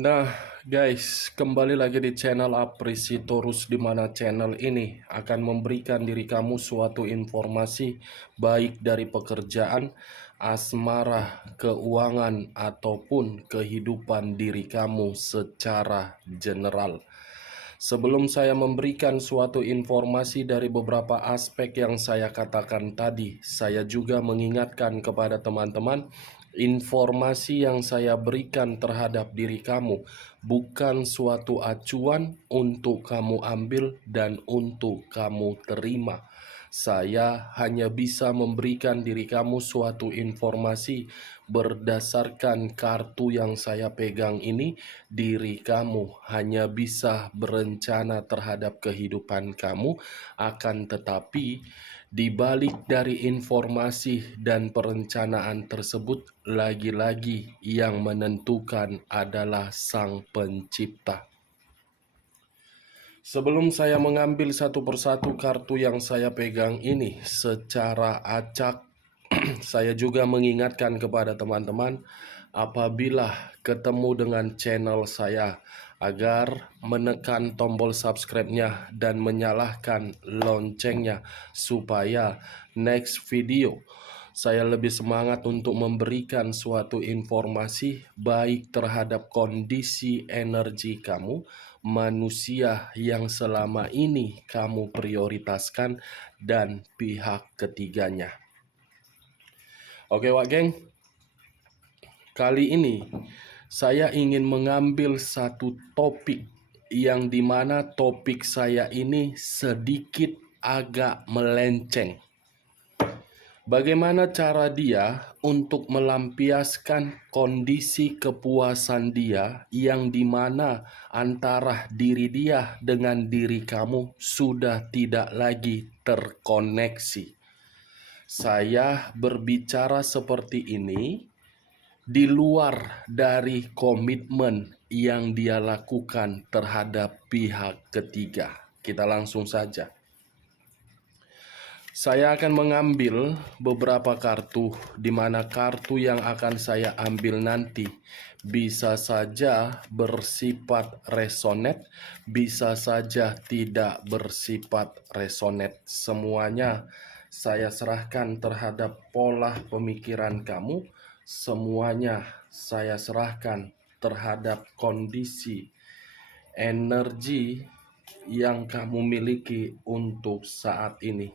Nah, guys, kembali lagi di channel Aprisitorus, di mana channel ini akan memberikan diri kamu suatu informasi baik dari pekerjaan, asmara, keuangan, ataupun kehidupan diri kamu secara general. Sebelum saya memberikan suatu informasi dari beberapa aspek yang saya katakan tadi, saya juga mengingatkan kepada teman-teman, informasi yang saya berikan terhadap diri kamu bukan suatu acuan untuk kamu ambil dan untuk kamu terima. Saya hanya bisa memberikan diri kamu suatu informasi berdasarkan kartu yang saya pegang ini. Diri kamu hanya bisa berencana terhadap kehidupan kamu, akan tetapi di balik dari informasi dan perencanaan tersebut, lagi-lagi yang menentukan adalah Sang Pencipta. Sebelum saya mengambil satu persatu kartu yang saya pegang ini secara acak, saya juga mengingatkan kepada teman-teman, apabila ketemu dengan channel saya, agar menekan tombol subscribe-nya dan menyalakan loncengnya, supaya next video saya lebih semangat untuk memberikan suatu informasi baik terhadap kondisi energi kamu, manusia yang selama ini kamu prioritaskan, dan pihak ketiganya. Oke Wak Geng, kali ini saya ingin mengambil satu topik yang dimana topik saya ini sedikit agak melenceng. Bagaimana cara dia untuk melampiaskan kondisi kepuasan dia yang dimana antara diri dia dengan diri kamu sudah tidak lagi terkoneksi. Saya berbicara seperti ini di luar dari komitmen yang dia lakukan terhadap pihak ketiga. Kita langsung saja. Saya akan mengambil beberapa kartu, di mana kartu yang akan saya ambil nanti bisa saja bersifat resonate, bisa saja tidak bersifat resonate. Semuanya saya serahkan terhadap pola pemikiran kamu, semuanya saya serahkan terhadap kondisi energi yang kamu miliki untuk saat ini.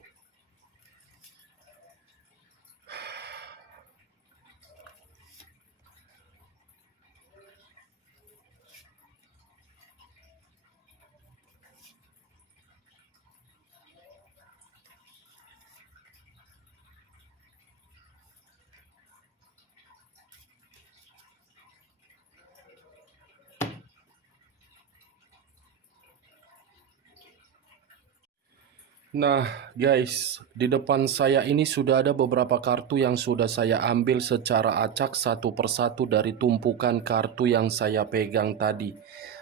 Nah guys, di depan saya ini sudah ada beberapa kartu yang sudah saya ambil secara acak satu persatu dari tumpukan kartu yang saya pegang tadi.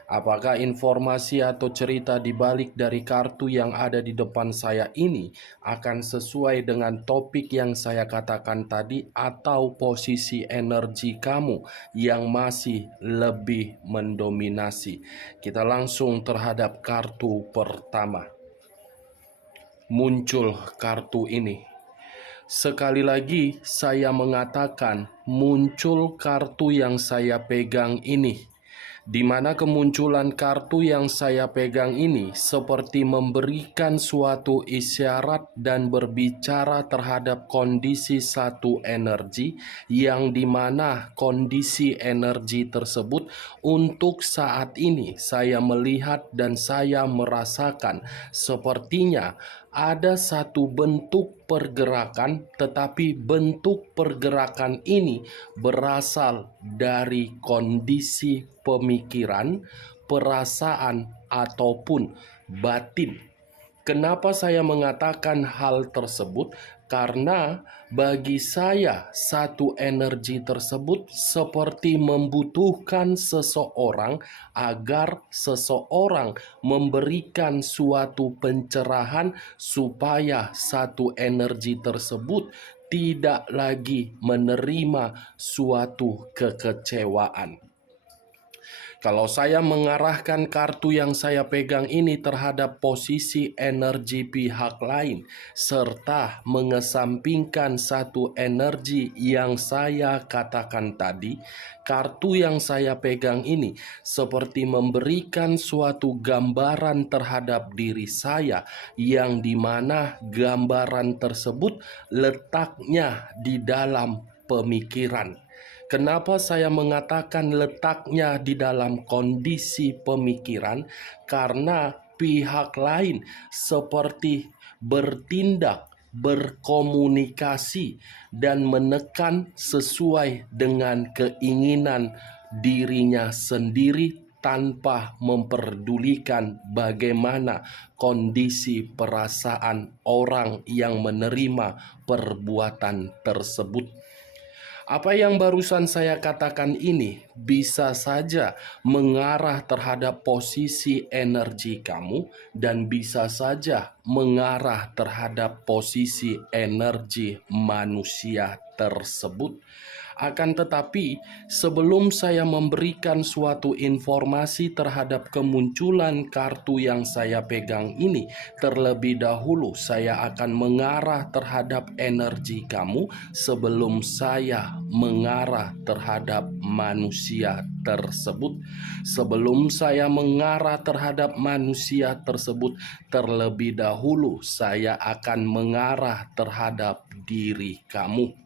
Apakah informasi atau cerita di balik dari kartu yang ada di depan saya ini akan sesuai dengan topik yang saya katakan tadi, atau posisi energi kamu yang masih lebih mendominasi? Kita langsung terhadap kartu pertama. Muncul kartu ini. Sekali lagi saya mengatakan, muncul kartu yang saya pegang ini, di mana kemunculan kartu yang saya pegang ini seperti memberikan suatu isyarat dan berbicara terhadap kondisi satu energi, yang dimana kondisi energi tersebut untuk saat ini saya melihat dan saya merasakan sepertinya ada satu bentuk pergerakan, tetapi bentuk pergerakan ini berasal dari kondisi pemikiran, perasaan, ataupun batin. Kenapa saya mengatakan hal tersebut? Karena bagi saya satu energi tersebut seperti membutuhkan seseorang agar seseorang memberikan suatu pencerahan supaya satu energi tersebut tidak lagi menerima suatu kekecewaan. Kalau saya mengarahkan kartu yang saya pegang ini terhadap posisi energi pihak lain, serta mengesampingkan satu energi yang saya katakan tadi, kartu yang saya pegang ini seperti memberikan suatu gambaran terhadap diri saya, yang dimana gambaran tersebut letaknya di dalam pemikiran. Kenapa saya mengatakan letaknya di dalam kondisi pemikiran? Karena pihak lain seperti bertindak, berkomunikasi, dan menekan sesuai dengan keinginan dirinya sendiri tanpa memperdulikan bagaimana kondisi perasaan orang yang menerima perbuatan tersebut. Apa yang barusan saya katakan ini bisa saja mengarah terhadap posisi energi kamu dan bisa saja mengarah terhadap posisi energi manusia tersebut. Akan tetapi, sebelum saya memberikan suatu informasi terhadap kemunculan kartu yang saya pegang ini, terlebih dahulu saya akan mengarah terhadap energi kamu sebelum saya mengarah terhadap manusia tersebut. Sebelum saya mengarah terhadap manusia tersebut, terlebih dahulu saya akan mengarah terhadap diri kamu.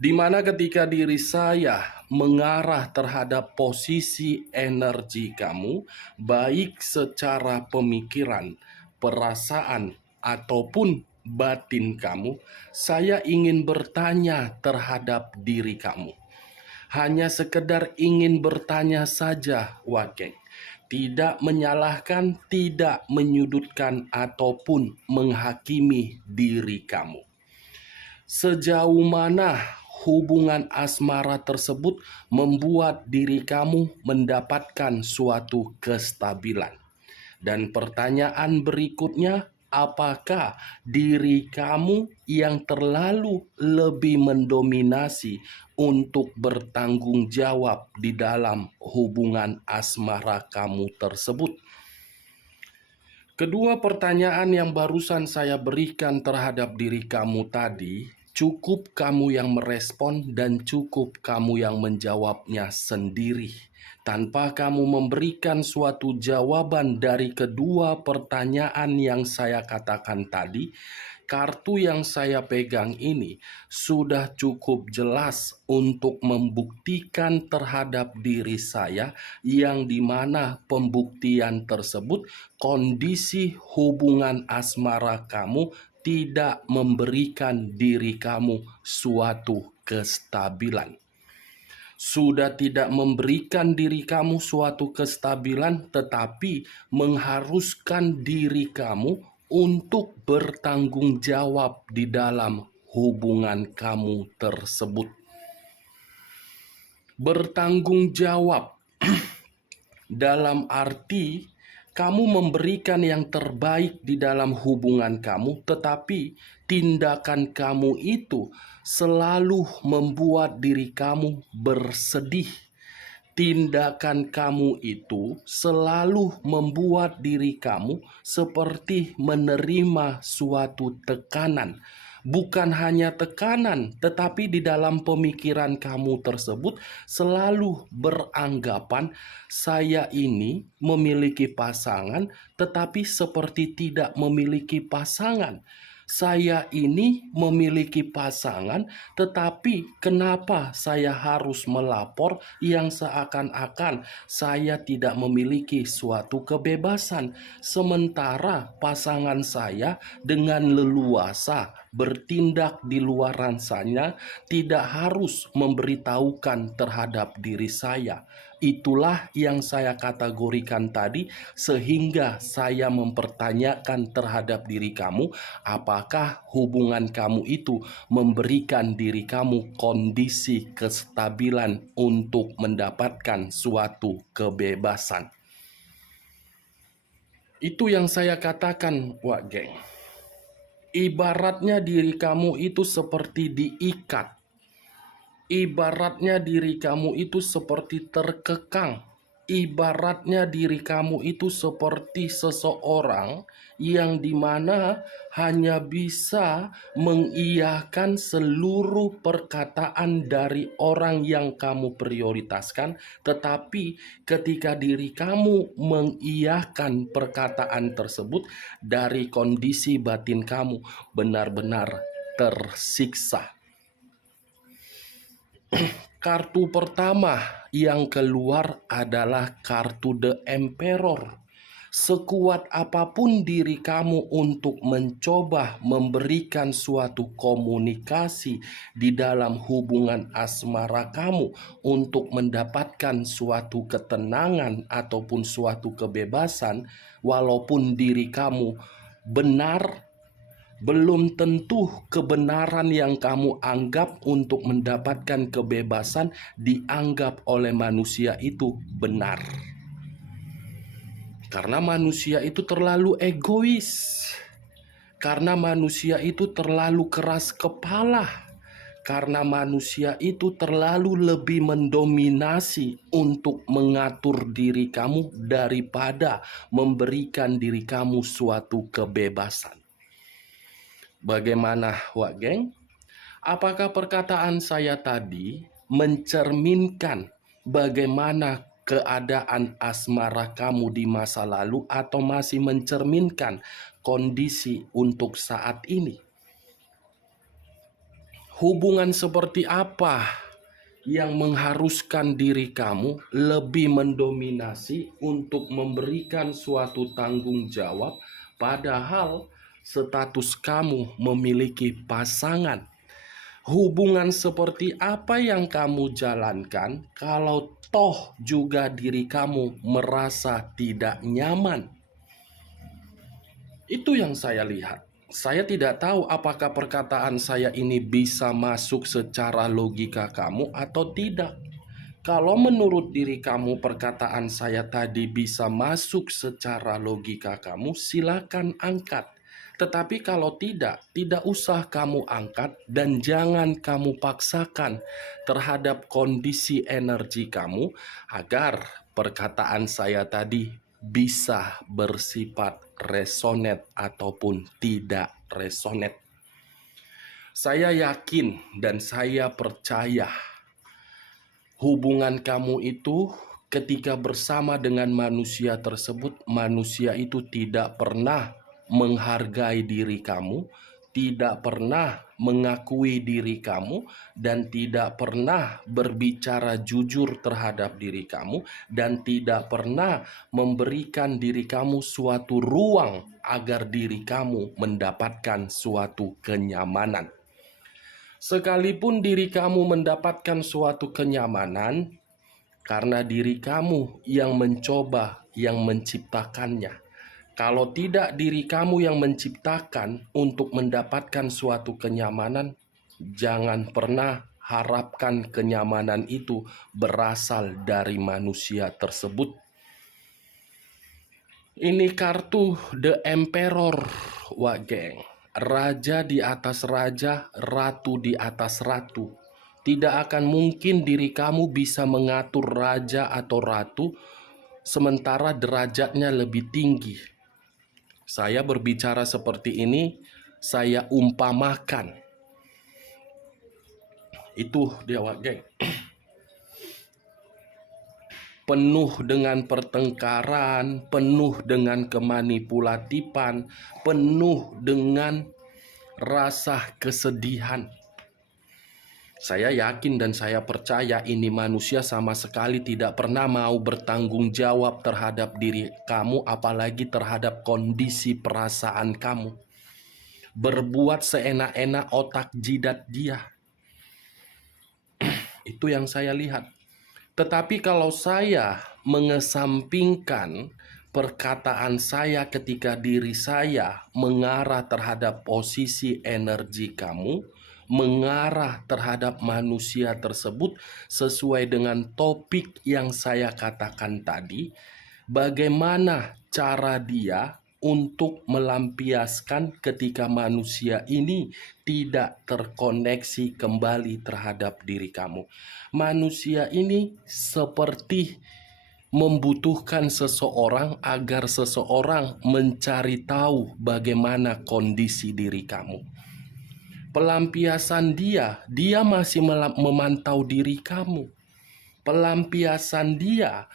Di mana ketika diri saya mengarah terhadap posisi energi kamu, baik secara pemikiran, perasaan, ataupun batin kamu, saya ingin bertanya terhadap diri kamu. Hanya sekedar ingin bertanya saja, Wakeng. Tidak menyalahkan, tidak menyudutkan, ataupun menghakimi diri kamu. Sejauh mana hubungan asmara tersebut membuat diri kamu mendapatkan suatu kestabilan? Dan pertanyaan berikutnya, apakah diri kamu yang terlalu lebih mendominasi untuk bertanggung jawab di dalam hubungan asmara kamu tersebut? Kedua pertanyaan yang barusan saya berikan terhadap diri kamu tadi, cukup kamu yang merespon dan cukup kamu yang menjawabnya sendiri. Tanpa kamu memberikan suatu jawaban dari kedua pertanyaan yang saya katakan tadi, kartu yang saya pegang ini sudah cukup jelas untuk membuktikan terhadap diri saya, yang dimana pembuktian tersebut kondisi hubungan asmara kamu tidak memberikan diri kamu suatu kestabilan. Sudah tidak memberikan diri kamu suatu kestabilan, tetapi mengharuskan diri kamu untuk bertanggung jawab di dalam hubungan kamu tersebut. Bertanggung jawab dalam arti kamu memberikan yang terbaik di dalam hubungan kamu, tetapi tindakan kamu itu selalu membuat diri kamu bersedih. Tindakan kamu itu selalu membuat diri kamu seperti menerima suatu tekanan. Bukan hanya tekanan, tetapi di dalam pemikiran kamu tersebut selalu beranggapan saya ini memiliki pasangan, tetapi seperti tidak memiliki pasangan. Saya ini memiliki pasangan, tetapi kenapa saya harus melapor yang seakan-akan saya tidak memiliki suatu kebebasan, sementara pasangan saya dengan leluasa bertindak di luaran sana, tidak harus memberitahukan terhadap diri saya. Itulah yang saya kategorikan tadi, sehingga saya mempertanyakan terhadap diri kamu, apakah hubungan kamu itu memberikan diri kamu kondisi kestabilan untuk mendapatkan suatu kebebasan. Itu yang saya katakan, Wak Geng. Ibaratnya diri kamu itu seperti diikat. Ibaratnya diri kamu itu seperti terkekang. Ibaratnya diri kamu itu seperti seseorang yang dimana hanya bisa mengiyakan seluruh perkataan dari orang yang kamu prioritaskan. Tetapi ketika diri kamu mengiyakan perkataan tersebut, dari kondisi batin kamu benar-benar tersiksa. Kartu pertama yang keluar adalah kartu The Emperor. Sekuat apapun diri kamu untuk mencoba memberikan suatu komunikasi di dalam hubungan asmara kamu untuk mendapatkan suatu ketenangan ataupun suatu kebebasan, walaupun diri kamu benar, belum tentu kebenaran yang kamu anggap untuk mendapatkan kebebasan dianggap oleh manusia itu benar. Karena manusia itu terlalu egois. Karena manusia itu terlalu keras kepala. Karena manusia itu terlalu lebih mendominasi untuk mengatur diri kamu daripada memberikan diri kamu suatu kebebasan. Bagaimana, Wak Geng? Apakah perkataan saya tadi mencerminkan bagaimana keadaan asmara kamu di masa lalu atau masih mencerminkan kondisi untuk saat ini? Hubungan seperti apa yang mengharuskan diri kamu lebih mendominasi untuk memberikan suatu tanggung jawab, padahal status kamu memiliki pasangan? Hubungan seperti apa yang kamu jalankan kalau toh juga diri kamu merasa tidak nyaman? Itu yang saya lihat. Saya tidak tahu apakah perkataan saya ini bisa masuk secara logika kamu atau tidak. Kalau menurut diri kamu perkataan saya tadi bisa masuk secara logika kamu, silakan angkat. Tetapi kalau tidak usah kamu angkat dan jangan kamu paksakan terhadap kondisi energi kamu agar perkataan saya tadi bisa bersifat resonate ataupun tidak resonate. Saya yakin dan saya percaya hubungan kamu itu ketika bersama dengan manusia tersebut, manusia itu tidak pernah menghargai diri kamu, tidak pernah mengakui diri kamu, dan tidak pernah berbicara jujur terhadap diri kamu, dan tidak pernah memberikan diri kamu suatu ruang agar diri kamu mendapatkan suatu kenyamanan. Sekalipun diri kamu mendapatkan suatu kenyamanan, karena diri kamu yang mencoba, yang menciptakannya. Kalau tidak diri kamu yang menciptakan untuk mendapatkan suatu kenyamanan, jangan pernah harapkan kenyamanan itu berasal dari manusia tersebut. Ini kartu The Emperor, Wak Geng. Raja di atas raja, ratu di atas ratu. Tidak akan mungkin diri kamu bisa mengatur raja atau ratu sementara derajatnya lebih tinggi. Saya berbicara seperti ini, saya umpamakan. Itu dia, Wak Geng. Penuh dengan pertengkaran, penuh dengan kemanipulatifan, penuh dengan rasa kesedihan. Saya yakin dan saya percaya ini manusia sama sekali tidak pernah mau bertanggung jawab terhadap diri kamu, apalagi terhadap kondisi perasaan kamu. Berbuat seenak-enak otak jidat dia. Itu yang saya lihat. Tetapi kalau saya mengesampingkan perkataan saya ketika diri saya mengarah terhadap posisi energi kamu, mengarah terhadap manusia tersebut sesuai dengan topik yang saya katakan tadi, bagaimana cara dia untuk melampiaskan ketika manusia ini tidak terkoneksi kembali terhadap diri kamu. Manusia ini seperti membutuhkan seseorang agar seseorang mencari tahu bagaimana kondisi diri kamu. Pelampiasan dia masih memantau diri kamu. Pelampiasan dia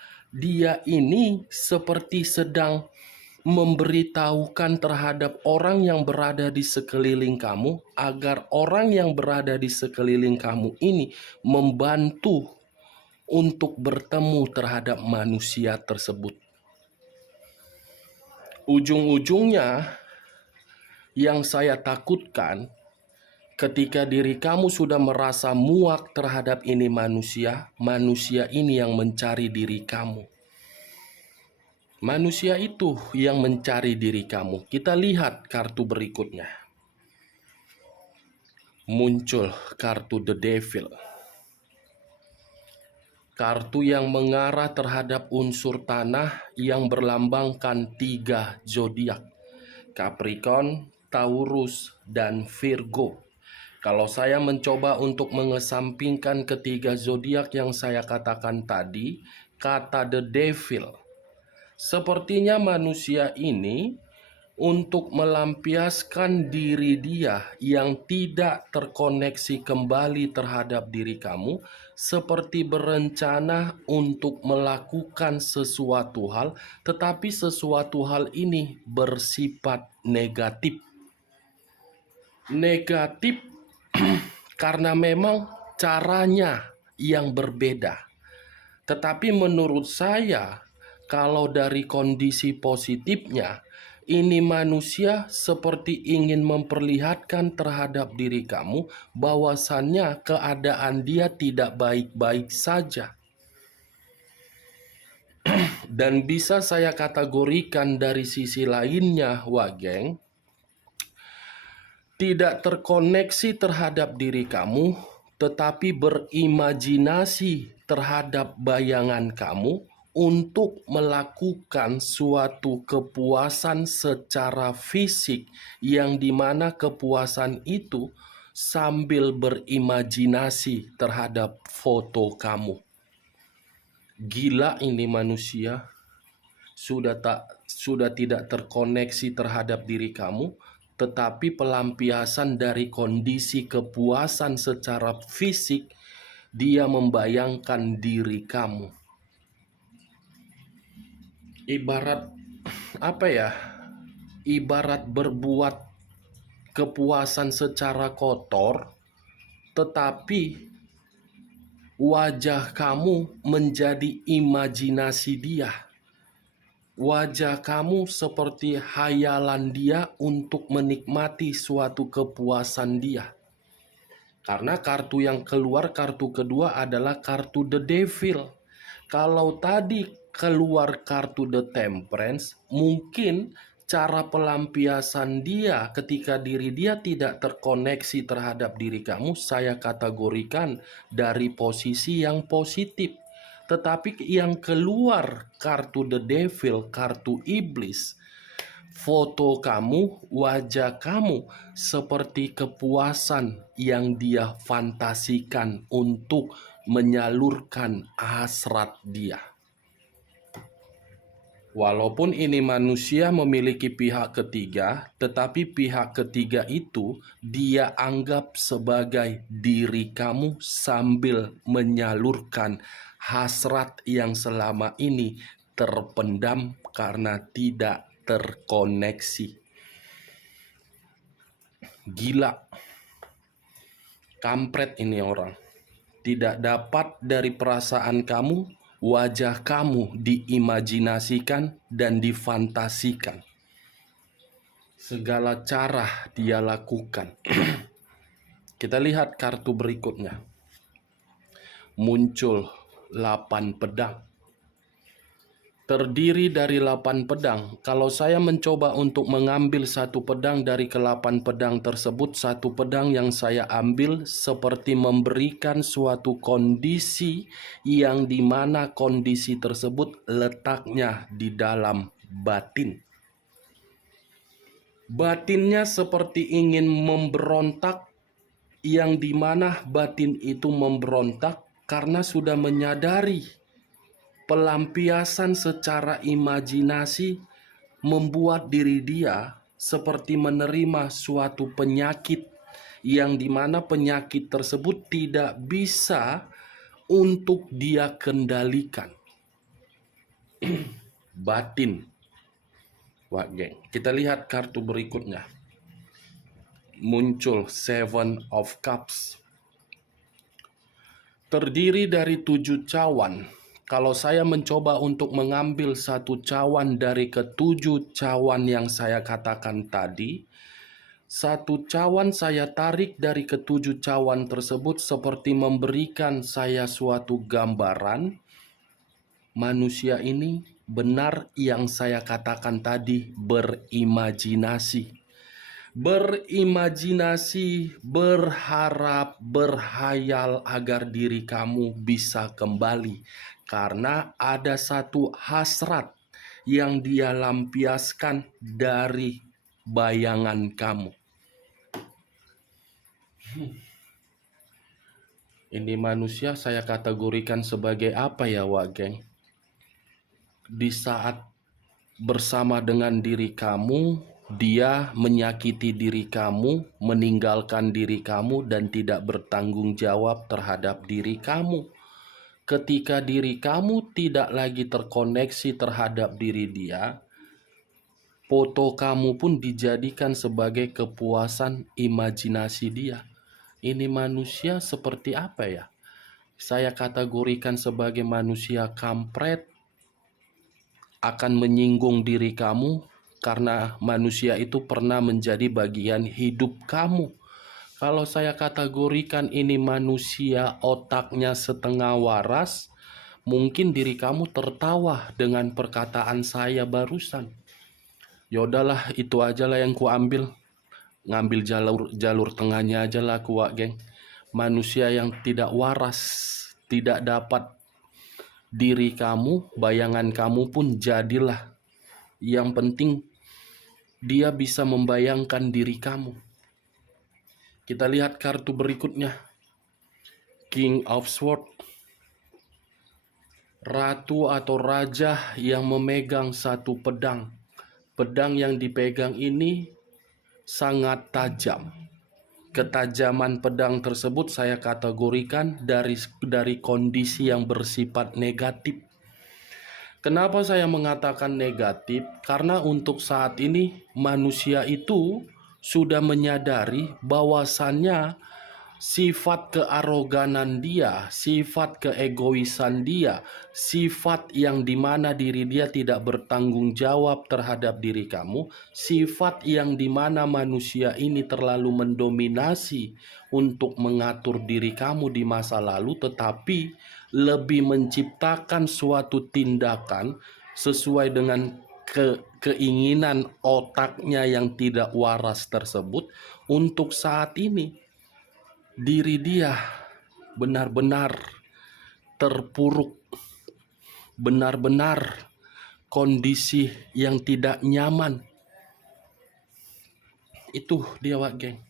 ini seperti sedang memberitahukan terhadap orang yang berada di sekeliling kamu agar orang yang berada di sekeliling kamu ini membantu untuk bertemu terhadap manusia tersebut. Ujung-ujungnya yang saya takutkan ketika diri kamu sudah merasa muak terhadap ini manusia ini yang mencari diri kamu. Manusia itu yang mencari diri kamu. Kita lihat kartu berikutnya. Muncul kartu The Devil. Kartu yang mengarah terhadap unsur tanah yang berlambangkan 3 zodiak. Capricorn, Taurus, dan Virgo. Kalau saya mencoba untuk mengesampingkan ketiga zodiak yang saya katakan tadi, kata The Devil, sepertinya manusia ini untuk melampiaskan diri dia yang tidak terkoneksi kembali terhadap diri kamu, seperti berencana untuk melakukan sesuatu hal, tetapi sesuatu hal ini bersifat negatif. Negatif karena memang caranya yang berbeda. Tetapi menurut saya, kalau dari kondisi positifnya, ini manusia seperti ingin memperlihatkan terhadap diri kamu bahwasannya keadaan dia tidak baik-baik saja. Dan bisa saya kategorikan dari sisi lainnya, Wageng, tidak terkoneksi terhadap diri kamu, tetapi berimajinasi terhadap bayangan kamu untuk melakukan suatu kepuasan secara fisik, yang dimana kepuasan itu sambil berimajinasi terhadap foto kamu. Gila ini manusia, sudah tidak terkoneksi terhadap diri kamu, tetapi pelampiasan dari kondisi kepuasan secara fisik, dia membayangkan diri kamu. Ibarat apa ya? Ibarat berbuat kepuasan secara kotor, tetapi wajah kamu menjadi imajinasi dia. Wajah kamu seperti hayalan dia untuk menikmati suatu kepuasan dia. Karena kartu yang keluar, kartu kedua adalah kartu The Devil. Kalau tadi keluar kartu The Temperance, mungkin cara pelampiasan dia ketika diri dia tidak terkoneksi terhadap diri kamu, saya kategorikan dari posisi yang positif. Tetapi yang keluar kartu The Devil, kartu iblis, foto kamu, wajah kamu seperti kepuasan yang dia fantasikan untuk menyalurkan hasrat dia. Walaupun ini manusia memiliki pihak ketiga, tetapi pihak ketiga itu dia anggap sebagai diri kamu sambil menyalurkan hasrat yang selama ini terpendam karena tidak terkoneksi. Gila. Kampret ini orang. Tidak dapat dari perasaan kamu, wajah kamu diimajinasikan dan difantasikan. Segala cara dia lakukan. Kita lihat kartu berikutnya. Muncul 8 pedang. Terdiri dari 8 pedang. Kalau saya mencoba untuk mengambil satu pedang dari ke-8 pedang tersebut, satu pedang yang saya ambil seperti memberikan suatu kondisi yang dimana kondisi tersebut letaknya di dalam batin. Batinnya seperti ingin memberontak, yang dimana batin itu memberontak karena sudah menyadari pelampiasan secara imajinasi membuat diri dia seperti menerima suatu penyakit, yang dimana penyakit tersebut tidak bisa untuk dia kendalikan. Batin. Wah, geng. Kita lihat kartu berikutnya. Muncul Seven of Cups. Terdiri dari 7 cawan. Kalau saya mencoba untuk mengambil satu cawan dari ke-7 cawan yang saya katakan tadi, satu cawan saya tarik dari ke-7 cawan tersebut seperti memberikan saya suatu gambaran. Manusia ini benar yang saya katakan tadi, berimajinasi. Berimajinasi, berharap, berhayal agar diri kamu bisa kembali. Karena ada satu hasrat yang dia lampiaskan dari bayangan kamu. Ini manusia saya kategorikan sebagai apa ya, Wak Geng? Di saat bersama dengan diri kamu, dia menyakiti diri kamu, meninggalkan diri kamu, dan tidak bertanggung jawab terhadap diri kamu. Ketika diri kamu tidak lagi terkoneksi terhadap diri dia, foto kamu pun dijadikan sebagai kepuasan imajinasi dia. Ini manusia seperti apa ya? Saya kategorikan sebagai manusia kampret, akan menyinggung diri kamu karena manusia itu pernah menjadi bagian hidup kamu. Kalau saya kategorikan ini manusia otaknya setengah waras, mungkin diri kamu tertawa dengan perkataan saya barusan. Yaudahlah, itu aja lah yang kuambil. Ngambil jalur tengahnya aja lah ku, Wak Geng. Manusia yang tidak waras, tidak dapat diri kamu, bayangan kamu pun jadilah. Yang penting dia bisa membayangkan diri kamu. Kita lihat kartu berikutnya. King of Swords. Ratu atau raja yang memegang satu pedang. Pedang yang dipegang ini sangat tajam. Ketajaman pedang tersebut saya kategorikan dari kondisi yang bersifat negatif. Kenapa saya mengatakan negatif? Karena untuk saat ini manusia itu sudah menyadari bahwasannya sifat kearoganan dia, sifat keegoisan dia, sifat yang dimana diri dia tidak bertanggung jawab terhadap diri kamu, sifat yang dimana manusia ini terlalu mendominasi untuk mengatur diri kamu di masa lalu, tetapi lebih menciptakan suatu tindakan sesuai dengan keinginan otaknya yang tidak waras tersebut. Untuk saat ini diri dia benar-benar terpuruk, benar-benar kondisi yang tidak nyaman. Itu dia, Wak Geng.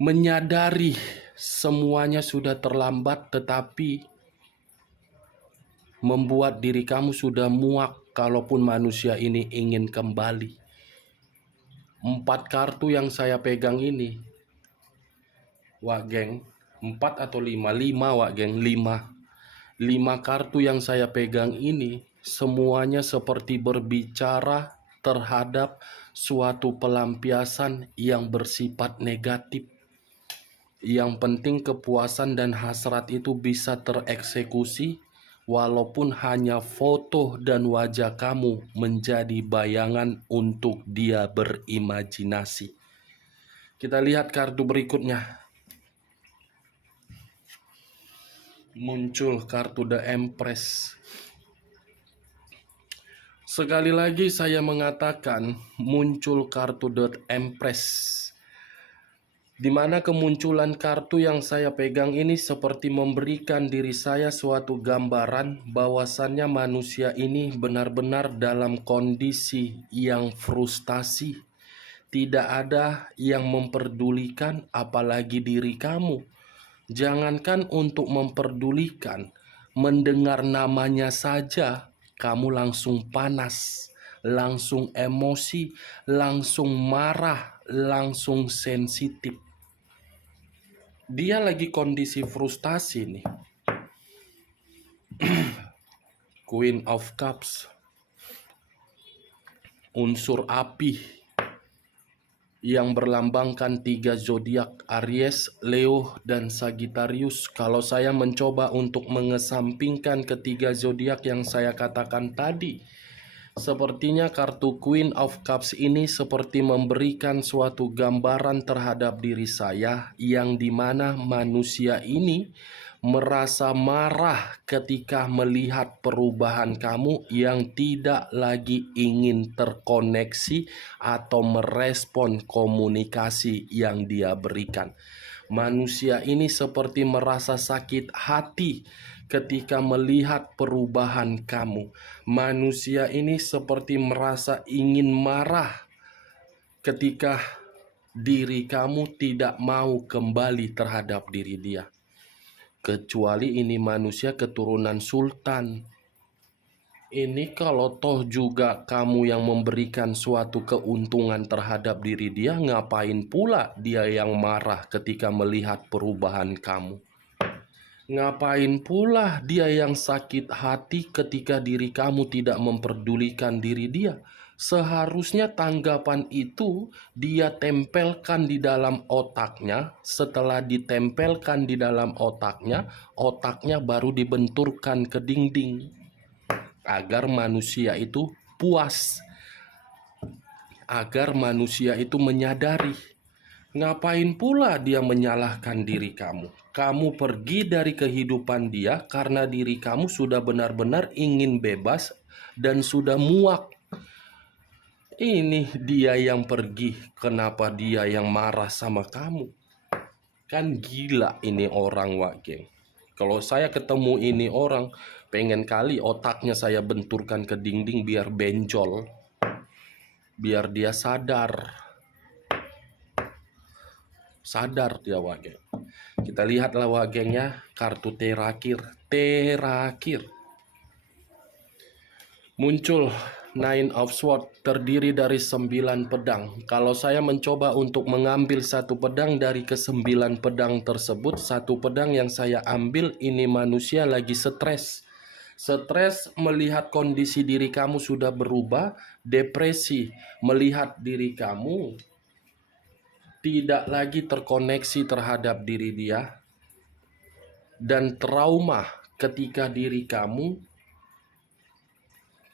Menyadari semuanya sudah terlambat, tetapi membuat diri kamu sudah muak kalaupun manusia ini ingin kembali. 4 kartu yang saya pegang ini, Wak Geng, 4 atau 5? 5, Wak Geng, 5. 5 kartu yang saya pegang ini semuanya seperti berbicara terhadap suatu pelampiasan yang bersifat negatif. Yang penting kepuasan dan hasrat itu bisa tereksekusi, walaupun hanya foto dan wajah kamu menjadi bayangan untuk dia berimajinasi. Kita lihat kartu berikutnya. Muncul kartu The Empress. Sekali lagi saya mengatakan muncul kartu The Empress. Di mana kemunculan kartu yang saya pegang ini seperti memberikan diri saya suatu gambaran bahwasannya manusia ini benar-benar dalam kondisi yang frustasi. Tidak ada yang memperdulikan apalagi diri kamu. Jangankan untuk memperdulikan, mendengar namanya saja kamu langsung panas, langsung emosi, langsung marah, langsung sensitif. Dia lagi kondisi frustasi nih. Queen of Cups, unsur api yang berlambangkan 3 zodiak Aries, Leo, dan Sagittarius. Kalau saya mencoba untuk mengesampingkan ketiga zodiak yang saya katakan tadi, sepertinya kartu Queen of Cups ini seperti memberikan suatu gambaran terhadap diri saya, yang dimana manusia ini merasa marah ketika melihat perubahan kamu yang tidak lagi ingin terkoneksi atau merespon komunikasi yang dia berikan. Manusia ini seperti merasa sakit hati ketika melihat perubahan kamu. Manusia ini seperti merasa ingin marah ketika diri kamu tidak mau kembali terhadap diri dia. Kecuali ini manusia keturunan sultan. Ini kalau toh juga kamu yang memberikan suatu keuntungan terhadap diri dia, ngapain pula dia yang marah ketika melihat perubahan kamu? Ngapain pula dia yang sakit hati ketika diri kamu tidak memperdulikan diri dia? Seharusnya tanggapan itu dia tempelkan di dalam otaknya. Setelah ditempelkan di dalam otaknya baru dibenturkan ke dinding agar manusia itu puas, agar manusia itu menyadari. Ngapain pula dia menyalahkan diri kamu? Kamu pergi dari kehidupan dia karena diri kamu sudah benar-benar ingin bebas dan sudah muak. Ini dia yang pergi, kenapa dia yang marah sama kamu? Kan gila ini orang, Wak geng. Kalau saya ketemu ini orang, pengen kali otaknya saya benturkan ke dinding biar benjol, biar dia sadar dia, Wak geng. Kita lihatlah, Wak gengnya, kartu terakhir muncul Nine of Swords, terdiri dari 9 pedang. Kalau saya mencoba untuk mengambil satu pedang dari ke-9 pedang tersebut, satu pedang yang saya ambil ini manusia lagi stres. Stres melihat kondisi diri kamu sudah berubah, depresi melihat diri kamu tidak lagi terkoneksi terhadap diri dia, dan trauma ketika diri kamu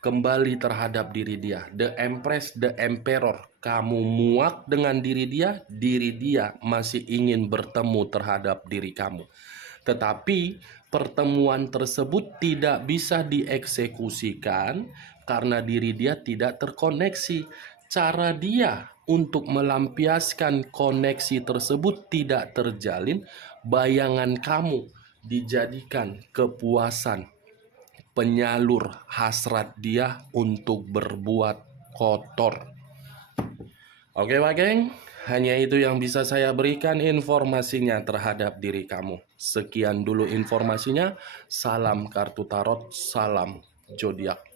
kembali terhadap diri dia. The Empress, the Emperor. Kamu muak dengan diri dia masih ingin bertemu terhadap diri kamu. Tetapi pertemuan tersebut tidak bisa dieksekusikan karena diri dia tidak terkoneksi. Cara dia untuk melampiaskan koneksi tersebut tidak terjalin. Bayangan kamu dijadikan kepuasan, penyalur hasrat dia untuk berbuat kotor. Oke, Pak geng, hanya itu yang bisa saya berikan informasinya terhadap diri kamu. Sekian dulu informasinya. Salam kartu tarot, salam zodiak.